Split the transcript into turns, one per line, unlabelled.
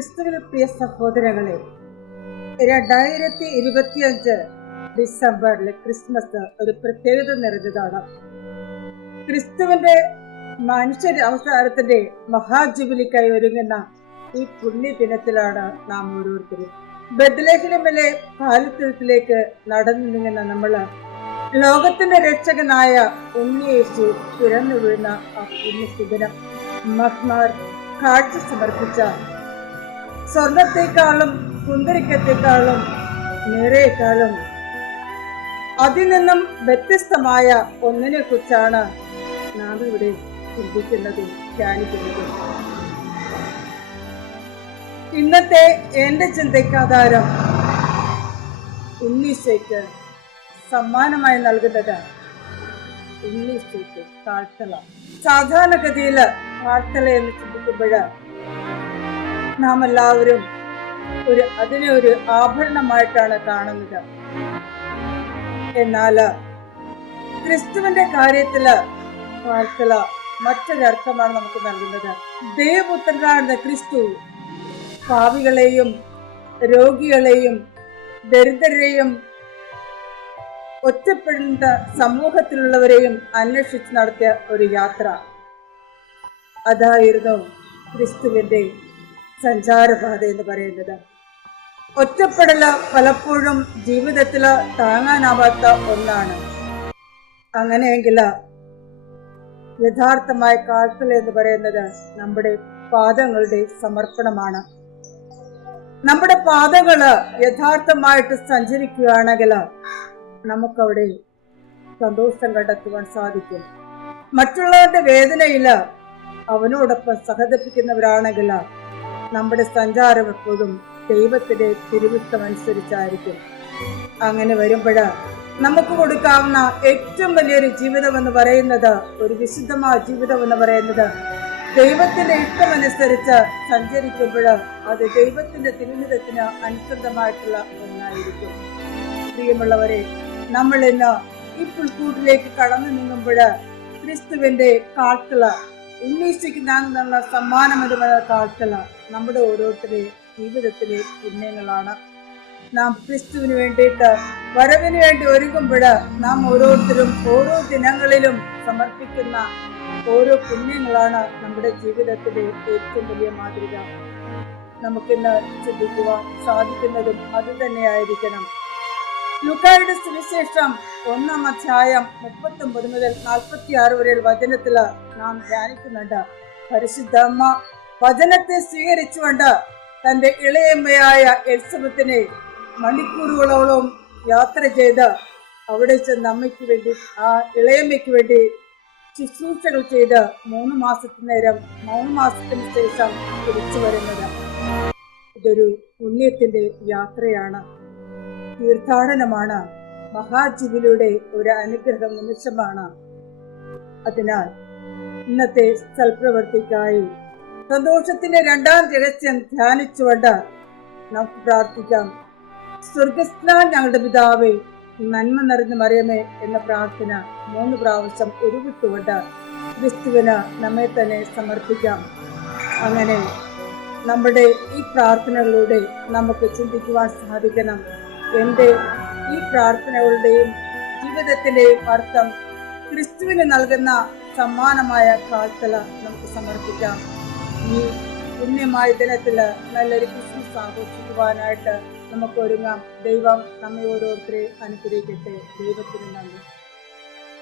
ക്രിസ്തുവിൽ പ്രിയ സഹോദരങ്ങളെ രണ്ടായിരത്തി ഇരുപത്തിയഞ്ച് ഡിസംബറിൽ ക്രിസ്മസ് ഒരു പ്രത്യേകത നിറഞ്ഞതാണ്. ക്രിസ്തുവിന്റെ മനുഷ്യ അവസാനത്തിന്റെ മഹാജുബിലിക്കായി ഒരുങ്ങുന്ന ഈ പുണ്യദിനത്തിലാണ് നാം ഓരോരുത്തരും. ബദലേഖനമിലെ പാലത്തിലേക്ക് നടന്നു നീങ്ങുന്ന നമ്മൾ ലോകത്തിന്റെ രക്ഷകനായ ഉണ്ണിയേശു തുരന്നു വീഴുന്ന ആ പുണ്യസുദിനം മഹ്മാർ കാഴ്ച സമർപ്പിച്ച സ്വർണത്തെക്കാളും കുന്തിരിക്കത്തെക്കാളും നിറയേക്കാളും അതിൽ നിന്നും വ്യത്യസ്തമായ ഒന്നിനെ കുറിച്ചാണ് നാം ഇവിടെ ചിന്തിക്കുന്നത് ധ്യാനിക്കുന്നത്. ഇന്നത്തെ എന്റെ ചിന്തയ്ക്ക് ആധാരം ഉണ്ണീശയ്ക്ക് സമ്മാനമായി നൽകുന്നത് ഉണ്ണീശയ്ക്ക് താഴ്ത്തല സാധാരണഗതിയിൽ താഴ്ത്തല എന്ന് ചിന്തിക്കുമ്പോൾ നാം എല്ലാവരും ഒരു അതിനെ ഒരു ആഭരണമായിട്ടാണ് കാണുന്നത്. എന്നാൽ ക്രിസ്തുവിന്റെ കാര്യത്തിൽ മറ്റൊരർത്ഥമാണ് നമുക്ക് നൽകുന്നത്. ദേവപുത്രനായിരുന്ന ക്രിസ്തു പാവികളെയും രോഗികളെയും ദരിദ്രരെയും ഒറ്റപ്പെടുന്ന സമൂഹത്തിലുള്ളവരെയും അന്വേഷിച്ച് നടത്തിയ ഒരു യാത്ര. അതായിരുന്നു ക്രിസ്തുവിന്റെ സഞ്ചാരപാത എന്ന് പറയുന്നത്. ഒറ്റപ്പെടൽ പലപ്പോഴും ജീവിതത്തിൽ താങ്ങാനാവാത്ത ഒന്നാണ്. അങ്ങനെയെങ്കിൽ യഥാർത്ഥമായ കാഴ്ചൽ എന്ന് പറയുന്നത് നമ്മുടെ പാദങ്ങളുടെ സമർപ്പണമാണ്. നമ്മുടെ പാതകൾ യഥാർത്ഥമായിട്ട് സഞ്ചരിക്കുകയാണെങ്കിൽ നമുക്കവിടെ സന്തോഷം കണ്ടെത്തുവാൻ സാധിക്കും. മറ്റുള്ളവരുടെ വേദനയിൽ അവനോടൊപ്പം സഹതപിക്കുന്നവരാണെങ്കിൽ നമ്മുടെ സഞ്ചാരം എപ്പോഴും ദൈവത്തിന്റെ തിരുവിത്തം അനുസരിച്ചായിരിക്കും അങ്ങനെ വരുമ്പോൾ നമുക്ക് കൊടുക്കാവുന്ന ഏറ്റവും വലിയൊരു ജീവിതം എന്ന് പറയുന്നത് ഒരു വിശുദ്ധമായ ജീവിതം എന്ന് പറയുന്നത് ദൈവത്തിന്റെ ഇഷ്ടമനുസരിച്ച് സഞ്ചരിക്കുമ്പോൾ അത് ദൈവത്തിന്റെ തിരുവിധത്തിന് അനുസൃതമായിട്ടുള്ള ഒന്നായിരിക്കും. പ്രിയമുള്ളവരെ നമ്മൾ ഇന്ന് ഈ പുൽക്കൂട്ടിലേക്ക് കടന്നു നീങ്ങുമ്പോൾ ക്രിസ്തുവിന്റെ കാട്ടുള്ള ഉന്നയിച്ചിക്ക് സമ്മാനപരമായ കാട്ടുള്ള നമ്മുടെ ഓരോരുത്തരെ ജീവിതത്തിലെ പുണ്യങ്ങളാണ് നാം ക്രിസ്തുവിന് വേണ്ടിയിട്ട് വരവിന് വേണ്ടി ഒരുങ്ങുമ്പോൾ നാം ഓരോരുത്തരും ഓരോ ദിനങ്ങളിലും സമർപ്പിക്കുന്ന ഓരോ പുണ്യങ്ങളാണ് നമ്മുടെ ജീവിതത്തിലെ ഏറ്റവും വലിയ മാതൃക. നമുക്കിന്ന് ചിന്തിക്കുവാൻ സാധിക്കുന്നതും അത് തന്നെയായിരിക്കണം. ലുക്കായുടെ സുവിശേഷം ഒന്നാം അധ്യായം മുപ്പത്തി ഒമ്പത് മുതൽ നാൽപ്പത്തി ആറ് വരെ വചനത്തിൽ നാം ധ്യാനിക്കുന്നുണ്ട്. പരിശുദ്ധ അമ്മ വചനത്തെ സ്വീകരിച്ചുകൊണ്ട് തന്റെ ഇളയമ്മയായ എൽസബത്തിനെ മണിക്കൂറുകളോളം യാത്ര ചെയ്ത് അവിടെ ചെന്ന് അമ്മയ്ക്ക് വേണ്ടി ആ ഇളയമ്മയ്ക്ക് വേണ്ടി ശുശ്രൂഷകൾ ചെയ്ത് മൂന്ന് മാസത്തിന് നേരം മൂന്ന് മാസത്തിന് ശേഷം തിരിച്ചു വരുന്നത്. ഇതൊരു പുണ്യത്തിന്റെ യാത്രയാണ്. തീർത്ഥാടനമാണ്. മഹാജിവിലൂടെ ഒരു അനുഗ്രഹം നിമിഷമാണ്. അതിനാൽ ഇന്നത്തെ സൽപ്രവർത്തിക്കായി സന്തോഷത്തിന്റെ രണ്ടാം രഹസ്യം ധ്യാനിച്ചുകൊണ്ട് നമുക്ക് പ്രാർത്ഥിക്കാം. സ്വർഗസ്നാൻ ഞങ്ങളുടെ പിതാവേ നന്മ നിറഞ്ഞ മറിയമേ എന്ന പ്രാർത്ഥന മൂന്ന് പ്രാവശ്യം ഉരുവിട്ടുകൊണ്ട് ക്രിസ്തുവിന് നമ്മെ തന്നെ സമർപ്പിക്കാം. അങ്ങനെ നമ്മുടെ ഈ പ്രാർത്ഥനകളിലൂടെ നമുക്ക് ചിന്തിക്കുവാൻ സാധിക്കണം. എന്റെ ഈ പ്രാർത്ഥനകളുടെയും ജീവിതത്തിന്റെയും അർത്ഥം ക്രിസ്തുവിന് നൽകുന്ന സമ്മാനമായ കാഴ്ചല നമുക്ക് സമർപ്പിക്കാം. ഈ പുണ്യമായ ദിനത്തിൽ നല്ലൊരു ക്രിസ്മസ് ആഘോഷിക്കുവാനായിട്ട് നമുക്ക് ഒരുങ്ങാം. ദൈവം നമ്മെ ഓരോരുത്തരെ അനുഗ്രഹിക്കട്ടെ. ദൈവത്തിന് നന്ദി.